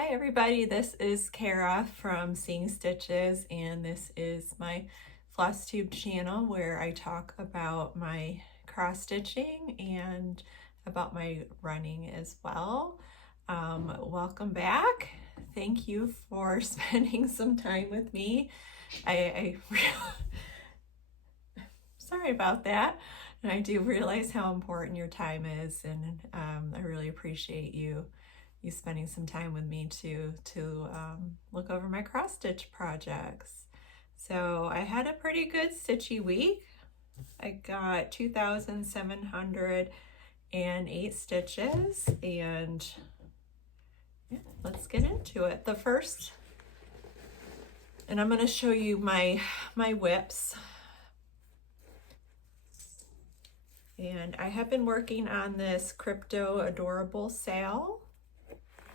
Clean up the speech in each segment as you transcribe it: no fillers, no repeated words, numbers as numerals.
Hi everybody, this is Kara from Seeing Stitches, and this is my Flosstube channel where I talk about my cross stitching and about my running as well. Welcome back. Thank you for spending some time with me. Sorry about that. And I do realize how important your time is, and I really appreciate you spending some time with me to look over my cross stitch projects. So I had a pretty good stitchy week. I got 2,708 stitches, and yeah, let's get into it. The first, and I'm going to show you my whips. And I have been working on this Crypto Adorable sale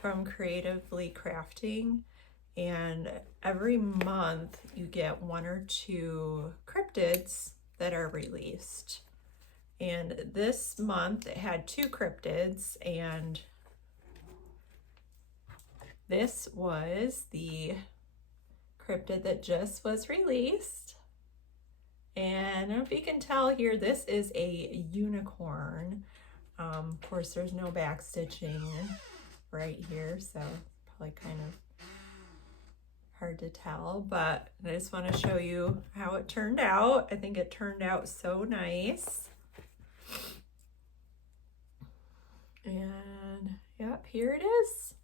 from Creatively Crafting, and every month you get one or two cryptids that are released. And this month it had two cryptids, and this was the cryptid that just was released. And I don't know if you can tell here, this is a unicorn. Of course, there's no back stitching right here, so probably kind of hard to tell, but I just want to show you how it turned out. I think it turned out so nice. And yep, here it is.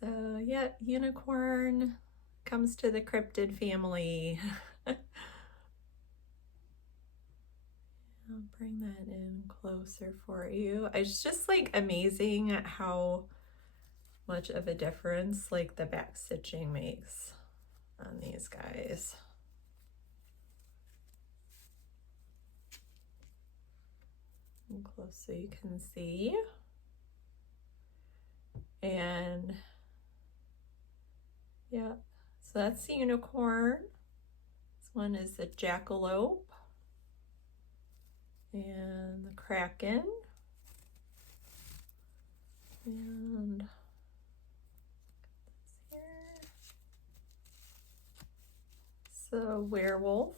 So yeah, unicorn comes to the cryptid family. I'll bring that in closer for you. It's just like amazing how much of a difference like the back stitching makes on these guys. And close so you can see. And yeah, so that's the unicorn. This one is the jackalope and the kraken. And so werewolf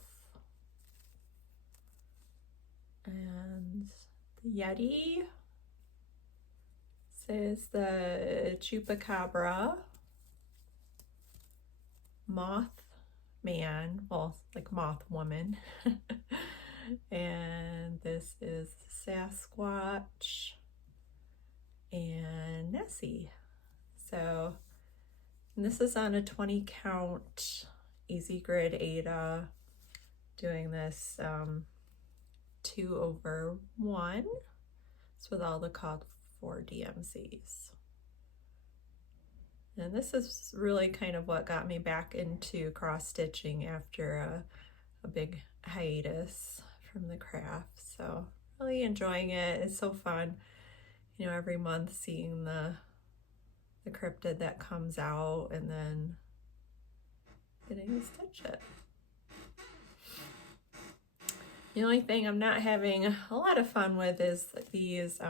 and the yeti. This is the chupacabra, moth man, well, like moth woman. And this is Sasquatch and Nessie. So, and this is on a 20 count easy grid Ada, doing this 2/1. It's with all the called for DMCs. And this is really kind of what got me back into cross stitching after a big hiatus from the craft. So really enjoying it. It's so fun, you know, every month seeing the cryptid that comes out and then getting to stitch it. The only thing I'm not having a lot of fun with is these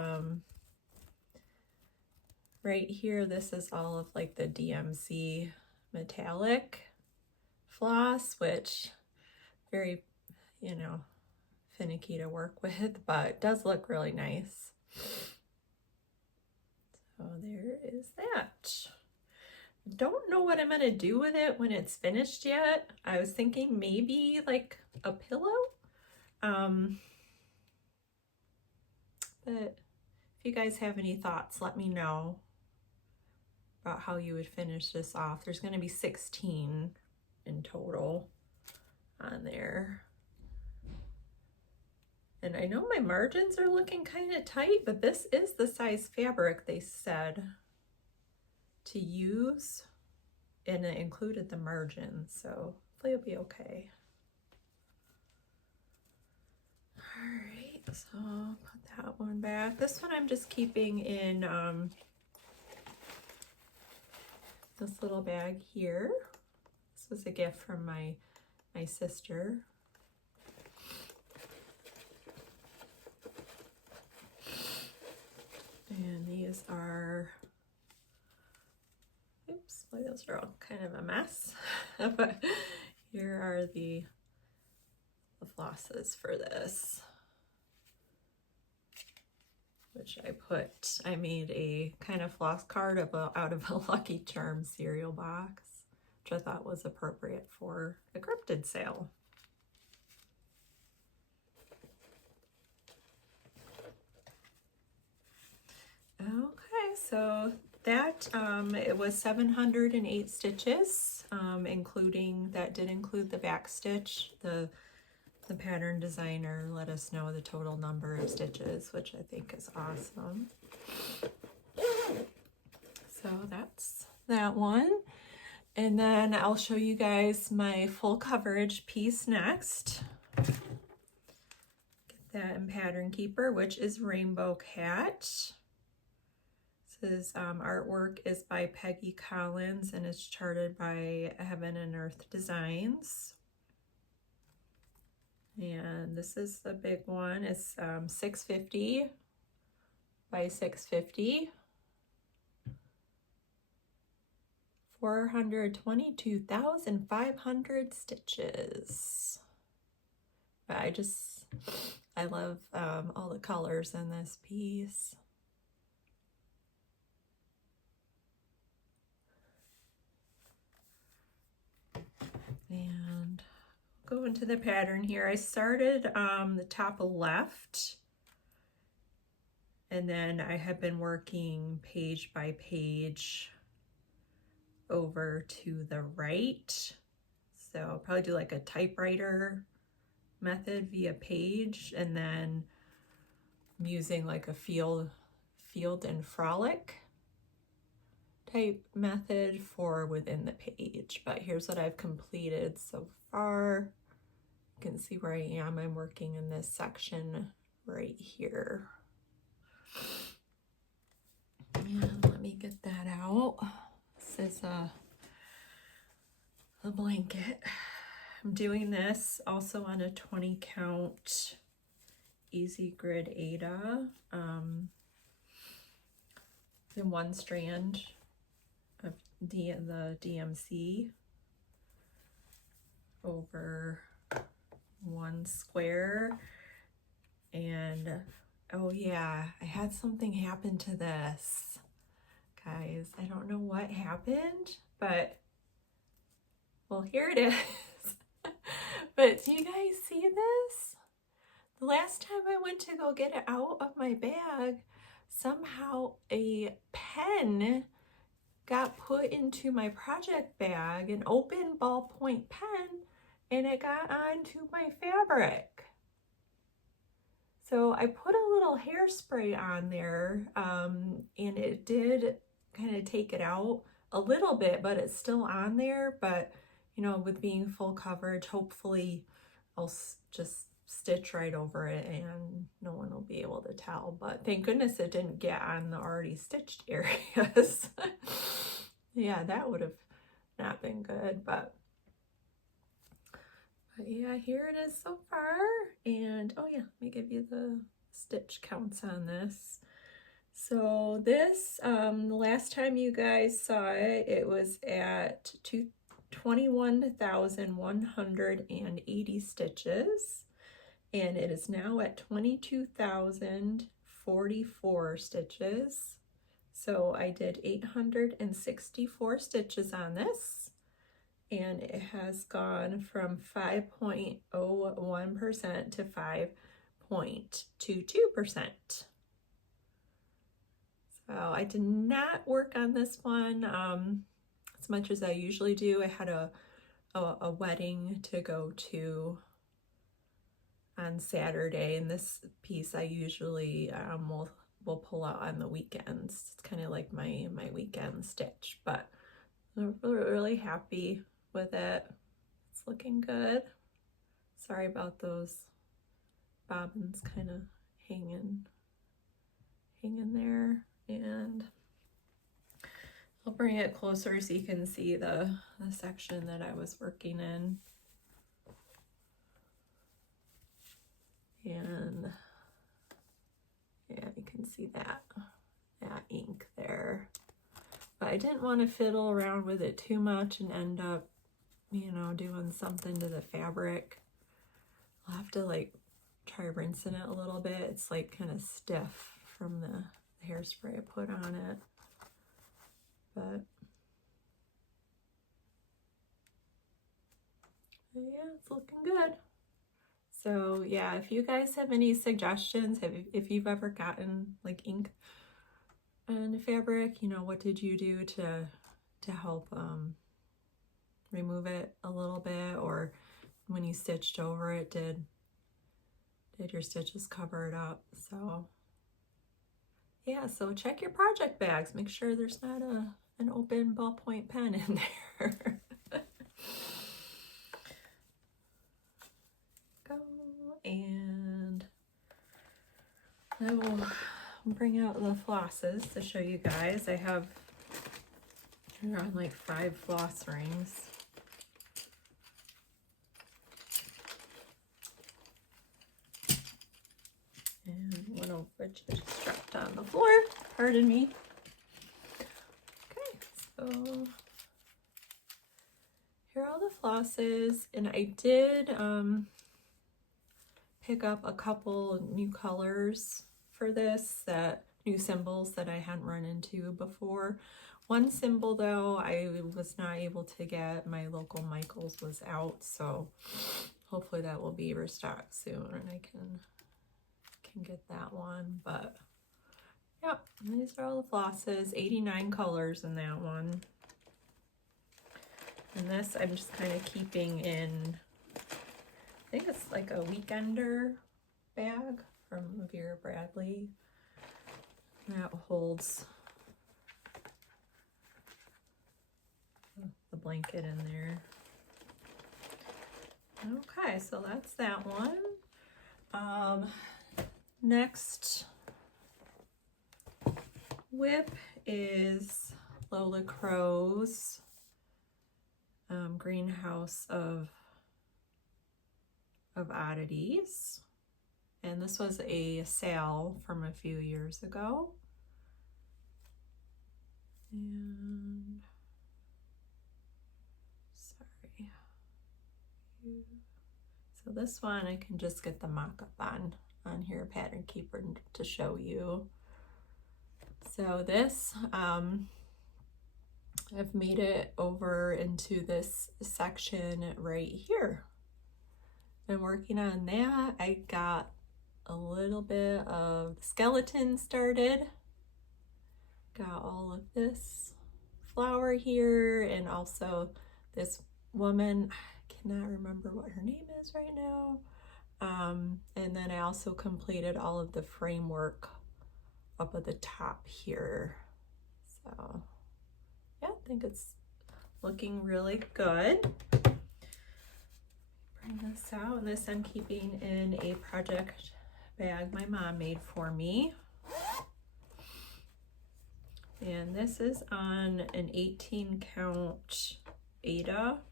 right here. This is all of like the DMC metallic floss, which very, you know, finicky to work with, but does look really nice. So there is that. Don't know what I'm gonna do with it when it's finished yet. I was thinking maybe like a pillow. But if you guys have any thoughts, let me know about how you would finish this off. There's going to be 16 in total on there. And I know my margins are looking kind of tight, but this is the size fabric they said to use, and it included the margins, so hopefully it'll be okay. All right, so I'll put that one back. This one I'm just keeping in this little bag here. This was a gift from my sister. And those are all kind of a mess. But here are the flosses for this, which I made a kind of floss card out of a Lucky Charms cereal box, which I thought was appropriate for a cryptid sale. Okay, so that it was 708 stitches, including, that did include the back stitch. The pattern designer let us know the total number of stitches, which I think is awesome. So that's that one. And then I'll show you guys my full coverage piece next. Get that in Pattern Keeper, which is Rainbow Cat. This artwork is by Peggy Collins and is charted by Heaven and Earth Designs. And this is the big one. It's 650 by 650. 422,500 stitches. But I love all the colors in this piece. And go into the pattern here. I started the top left, and then I have been working page by page over to the right. So I'll probably do like a typewriter method via page, and then I'm using like a field and frolic type method for within the page. But here's what I've completed so far. You can see where I am. I'm working in this section right here. And let me get that out. This is a blanket. I'm doing this also on a 20 count Easy Grid Ada. In one strand of the DMC over one square. And oh yeah, I had something happen to this, guys. I don't know what happened, but well, here it is. But do you guys see this? The last time I went to go get it out of my bag, somehow a pen got put into my project bag, an open ballpoint pen, and it got onto my fabric. So I put a little hairspray on there, and it did kind of take it out a little bit, but it's still on there. But you know, with being full coverage, hopefully I'll just stitch right over it and no one will be able to tell. But thank goodness it didn't get on the already stitched areas. Yeah, that would have not been good, but yeah, here it is so far. And oh yeah, let me give you the stitch counts on this. So this, the last time you guys saw it, it was at 21,180 stitches, and it is now at 22,044 stitches. So I did 864 stitches on this, and it has gone from 5.01% to 5.22%. So I did not work on this one as much as I usually do. I had a wedding to go to on Saturday, and this piece I usually will pull out on the weekends. It's kind of like my weekend stitch, but I'm really happy with it. It's looking good. Sorry about those bobbins kind of hanging there, and I'll bring it closer so you can see the section that I was working in. And yeah, you can see that ink there. But but I didn't want to fiddle around with it too much and end up, you know, doing something to the fabric. I'll have to like try rinsing it a little bit. It's like kind of stiff from the hairspray I put on it, but yeah, it's looking good. So yeah, if you guys have any suggestions, if you've ever gotten like ink on fabric, you know, what did you do to help remove it a little bit, or when you stitched over it, did your stitches cover it up? So yeah, so check your project bags, make sure there's not an open ballpoint pen in there. Go, and I will bring out the flosses to show you guys. I have around like 5 floss rings. And one of which is dropped on the floor. Pardon me. Okay, so here are all the flosses, and I did pick up a couple new colors for this, new symbols that I hadn't run into before. One symbol though I was not able to get. My local Michaels was out, so hopefully that will be restocked soon and I can get that one. But yeah, these are all the flosses, 89 colors in that one. And this I'm just kind of keeping in, I think it's like a weekender bag from Vera Bradley. That holds the blanket in there. Okay, so that's that one. Next whip is Lola Crow's greenhouse of oddities, and this was a sale from a few years ago. And sorry, so this one I can just get the mock-up on here, Pattern Keeper, to show you. So this I've made it over into this section right here. Been working on that. I got a little bit of skeleton started. Got all of this flower here, and also this woman, I cannot remember what her name is right now. And then I also completed all of the framework up at the top here. So yeah, I think it's looking really good. Bring this out, and this I'm keeping in a project bag my mom made for me. And this is on an 18 count Aida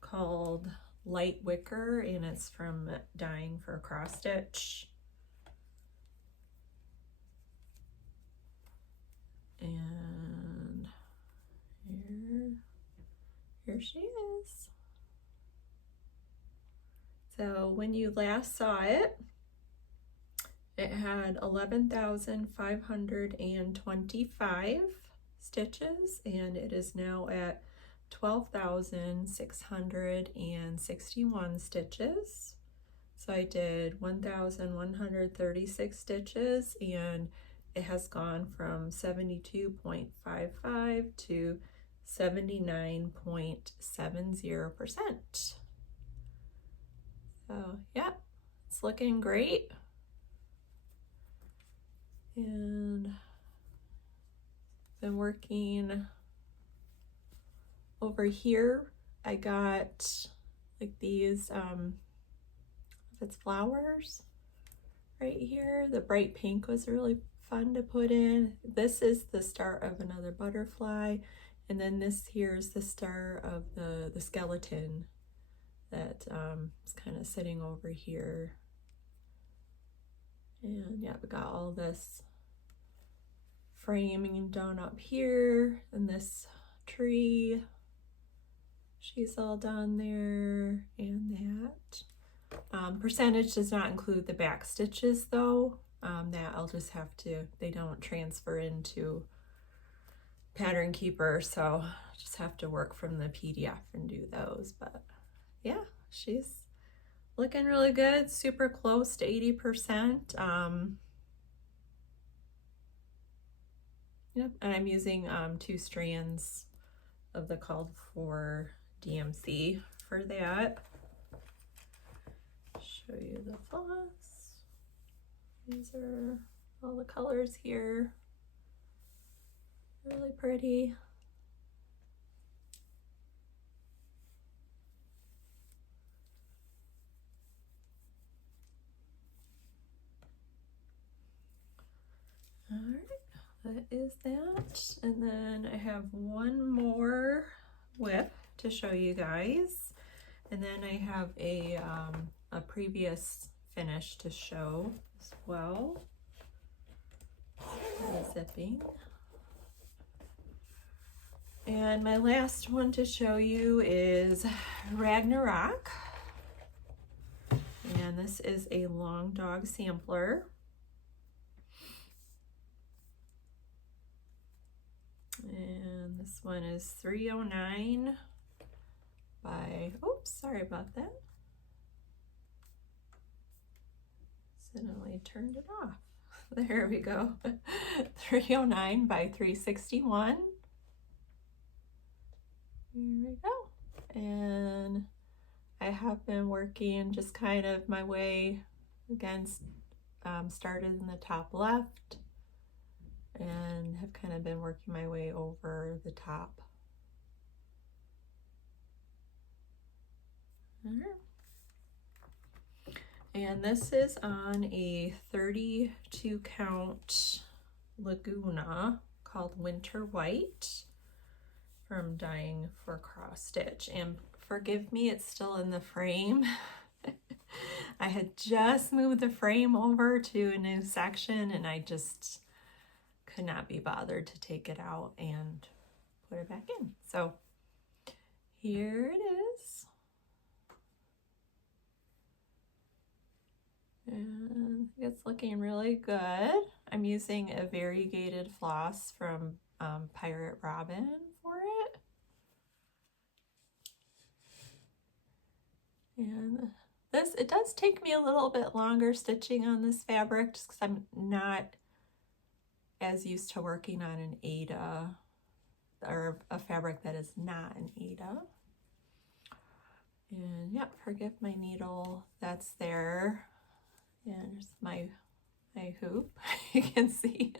called Light Wicker, and it's from Dying for a Cross Stitch. And here she is. So when you last saw it, it had 11,525 stitches, and it is now at 12,661 stitches. So I did 1,136 stitches, and it has gone from 72.55 to 79.70%. So yeah, it's looking great. And been working over here. I got like these if it's flowers right here. The bright pink was really fun to put in. This is the start of another butterfly, and then this here is the star of the skeleton that is kind of sitting over here. And yeah, we got all this framing done up here in this tree. She's all done there, and that. Percentage does not include the back stitches though. That I'll just have to, they don't transfer into Pattern Keeper, so I'll just have to work from the PDF and do those. But yeah, she's looking really good, super close to 80%. Yep, and I'm using 2 strands of the called for DMC for that. Show you the floss. These are all the colors here. Really pretty. All right, that is that. And then I have one more whip to show you guys. And then I have a previous finish to show as well. Zipping. And my last one to show you is Ragnarok. And this is a long dog sampler. And this one is 309 by, oops, sorry about that. Accidentally turned it off. There we go. 309 by 361. Here we go. And I have been working just kind of my way against, started in the top left and have kind of been working my way over the top. And this is on a 32 count Laguna called Winter White from Dying for Cross Stitch. And forgive me, it's still in the frame. I had just moved the frame over to a new section and I just could not be bothered to take it out and put it back in. So here it is. And it's looking really good. I'm using a variegated floss from Pirate Robin for it. And this, it does take me a little bit longer stitching on this fabric just because I'm not as used to working on an Aida or a fabric that is not an Aida. And yeah, forgive my needle, that's there. And there's my hoop. You can see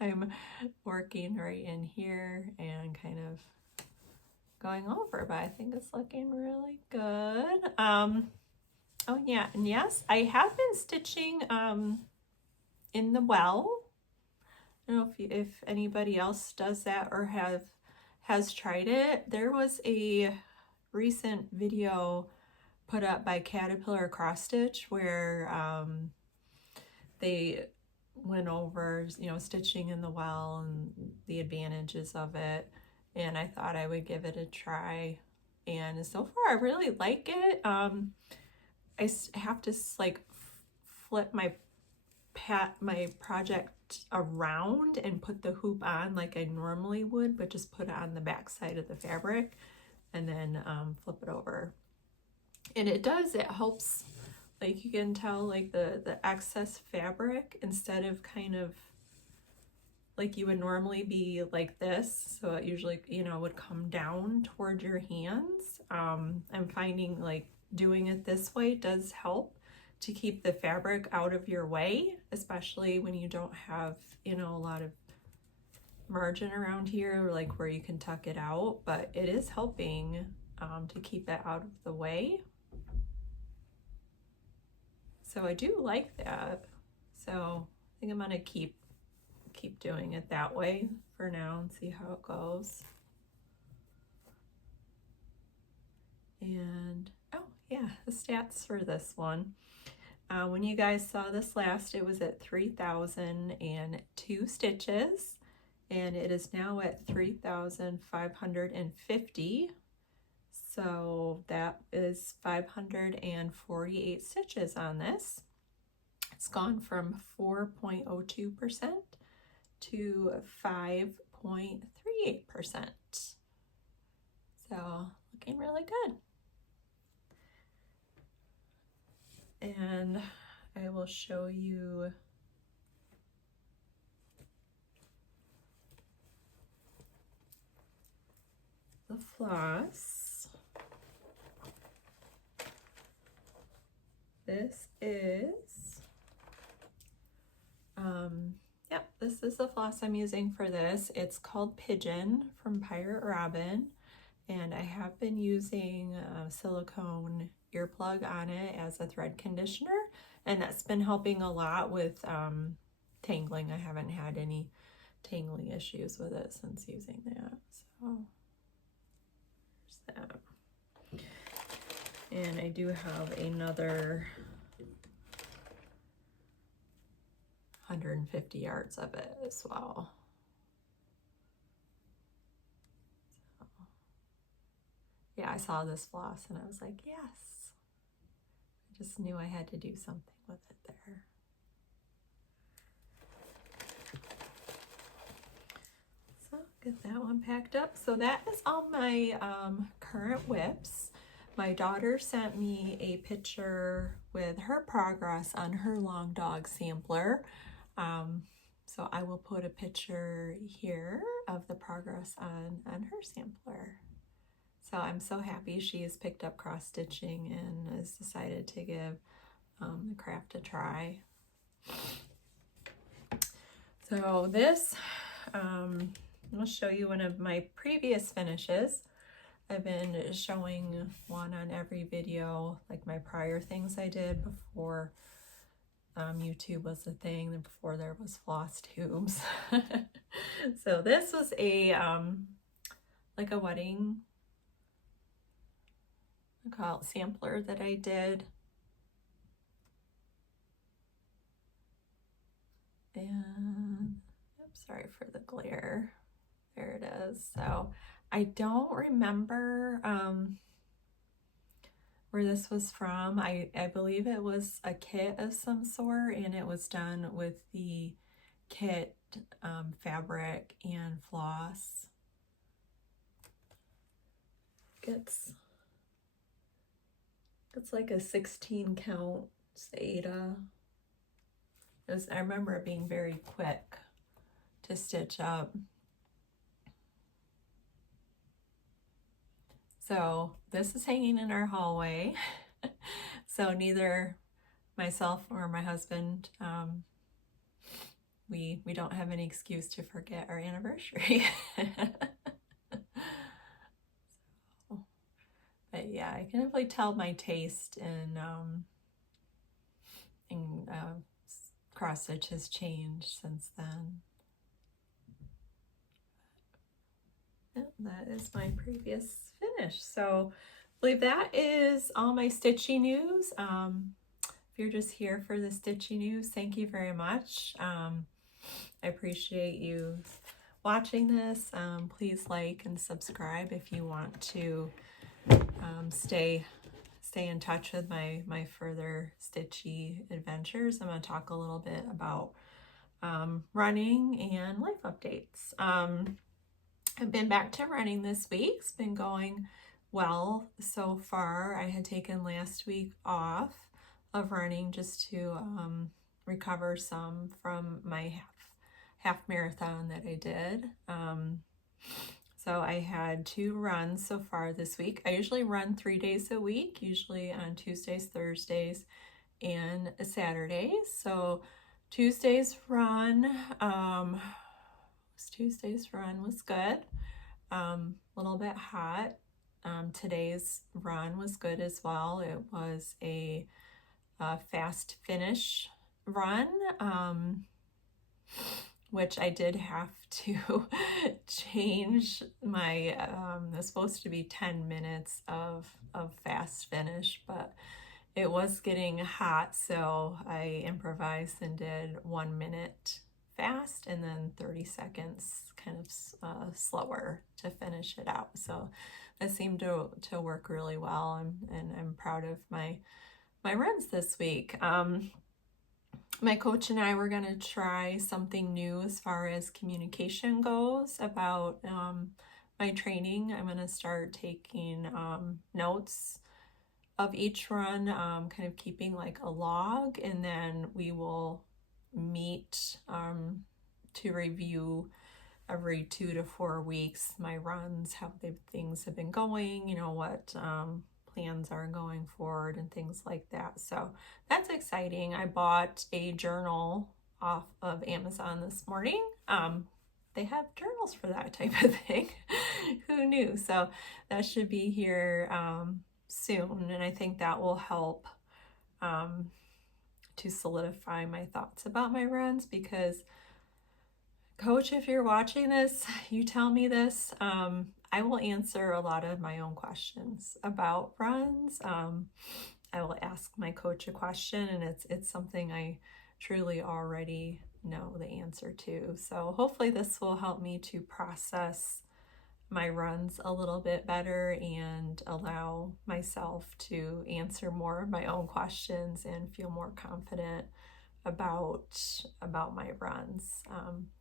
I'm working right in here and kind of going over, but I think it's looking really good. Oh yeah, and yes, I have been stitching in the well. I don't know if anybody else does that or has tried it. There was a recent video put up by Caterpillar Cross Stitch where they went over, you know, stitching in the well and the advantages of it, and I thought I would give it a try, and so far I really like it. I have to like flip my project around and put the hoop on like I normally would, but just put it on the back side of the fabric and then flip it over. And it helps, like you can tell, like the excess fabric, instead of kind of like you would normally be like this, so it usually, you know, would come down toward your hands. I'm finding like doing it this way does help to keep the fabric out of your way, especially when you don't have, you know, a lot of margin around here, like where you can tuck it out, but it is helping to keep it out of the way. So I do like that. So I think I'm gonna keep doing it that way for now and see how it goes. And oh yeah, the stats for this one. When you guys saw this last, it was at 3,002 stitches. and it is now at 3,550. So that is 548 stitches on this. It's gone from 4.02% to 5.38%. So looking really good. And I will show you the floss. This is, this is the floss I'm using for this. It's called Pigeon from Pirate Robin, and I have been using a silicone earplug on it as a thread conditioner, and that's been helping a lot with tangling. I haven't had any tangling issues with it since using that. So there's that. And I do have another 150 yards of it as well. So, yeah, I saw this floss and I was like, yes. I just knew I had to do something with it there. So get that one packed up. So that is all my current whips. My daughter sent me a picture with her progress on her long dog sampler. So I will put a picture here of the progress on her sampler. So I'm so happy she has picked up cross stitching and has decided to give the craft a try. So this, I'll show you one of my previous finishes. I've been showing one on every video, like my prior things I did before YouTube was a thing, and before there was Flosstubes. So this was a like a wedding, I call it sampler that I did. And oops, sorry for the glare. There it is. So I don't remember where this was from. I believe it was a kit of some sort, and it was done with the kit fabric and floss. It's like a 16 count Seda. I remember it being very quick to stitch up. So this is hanging in our hallway. So neither myself or my husband, we don't have any excuse to forget our anniversary. So, but yeah, I can definitely tell my taste in cross stitch has changed since then. That is my previous finish. So I believe that is all my stitchy news. If you're just here for the stitchy news, thank you very much. I appreciate you watching this. Please like and subscribe if you want to stay in touch with my further stitchy adventures. I'm going to talk a little bit about running and life updates. I've been back to running this week. It's been going well so far. I had taken last week off of running just to recover some from my half marathon that I did. So I had 2 runs so far this week. I usually run 3 days a week, usually on Tuesdays, Thursdays, and Saturdays. So Tuesday's run was good. A little bit hot. Today's run was good as well. It was a fast finish run, which I did have to change my, it was supposed to be 10 minutes of fast finish, but it was getting hot, so I improvised and did 1 minute fast, and then 30 seconds kind of slower to finish it out. So that seemed to work really well, and I'm proud of my runs this week. My coach and I were going to try something new as far as communication goes about my training. I'm going to start taking notes of each run, kind of keeping like a log, and then we will meet to review every 2 to 4 weeks my runs, how things have been going, what plans are going forward and things like that. So that's exciting. I bought a journal off of Amazon this morning. They have journals for that type of thing. Who knew? So that should be here soon, and I think that will help to solidify my thoughts about my runs, because Coach, if you're watching this, you tell me this. I will answer a lot of my own questions about runs. I will ask my coach a question, and it's something I truly already know the answer to. So hopefully this will help me to process my runs a little bit better and allow myself to answer more of my own questions and feel more confident about my runs.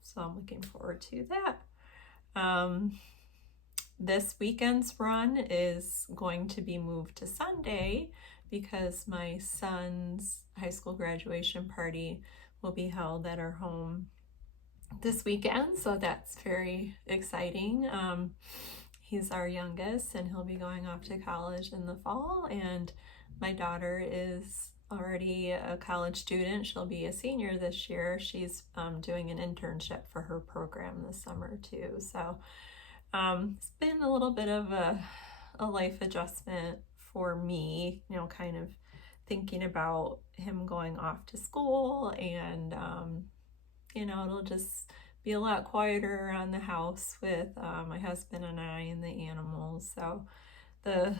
So I'm looking forward to that. This weekend's run is going to be moved to Sunday because my son's high school graduation party will be held at our home this weekend, so that's very exciting. He's our youngest, and he'll be going off to college in the fall, and my daughter is already a college student. She'll be a senior this year. She's doing an internship for her program this summer too. So it's been a little bit of a life adjustment for me, kind of thinking about him going off to school, and it'll just be a lot quieter around the house with my husband and I and the animals. So the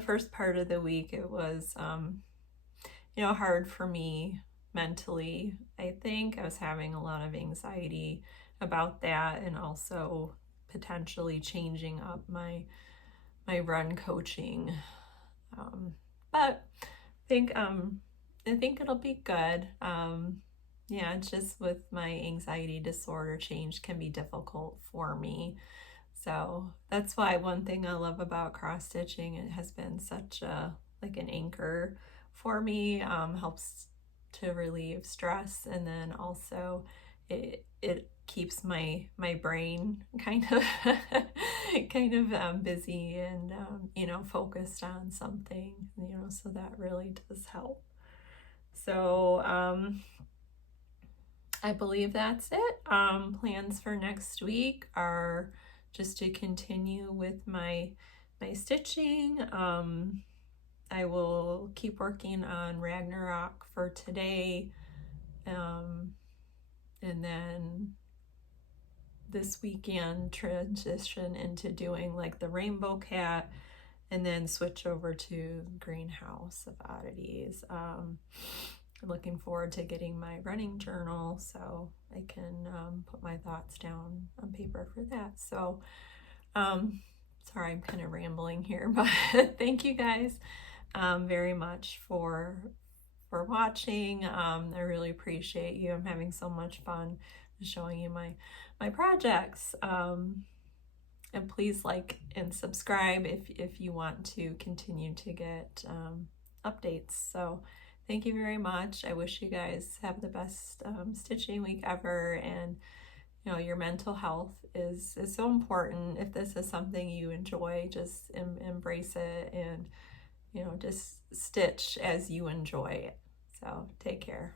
first part of the week, it was hard for me mentally. I think I was having a lot of anxiety about that, and also potentially changing up my run coaching. But I think it'll be good. It's just with my anxiety disorder, change can be difficult for me. So that's why one thing I love about cross stitching, it has been such an anchor for me. Helps to relieve stress, and then also it keeps my brain kind of busy and focused on something, so that really does help. So I believe that's it. Plans for next week are just to continue with my stitching. I will keep working on Ragnarok for today, and then this weekend transition into doing like the rainbow cat, and then switch over to Greenhouse of Oddities. I'm looking forward to getting my running journal so I can put my thoughts down on paper for that. So sorry, I'm kind of rambling here, but thank you guys very much for watching. I really appreciate you. I'm having so much fun showing you my projects. And please like and subscribe if you want to continue to get updates. So thank you very much. I wish you guys have the best stitching week ever, and your mental health is so important. If this is something you enjoy, just embrace it, and just stitch as you enjoy it. So take care.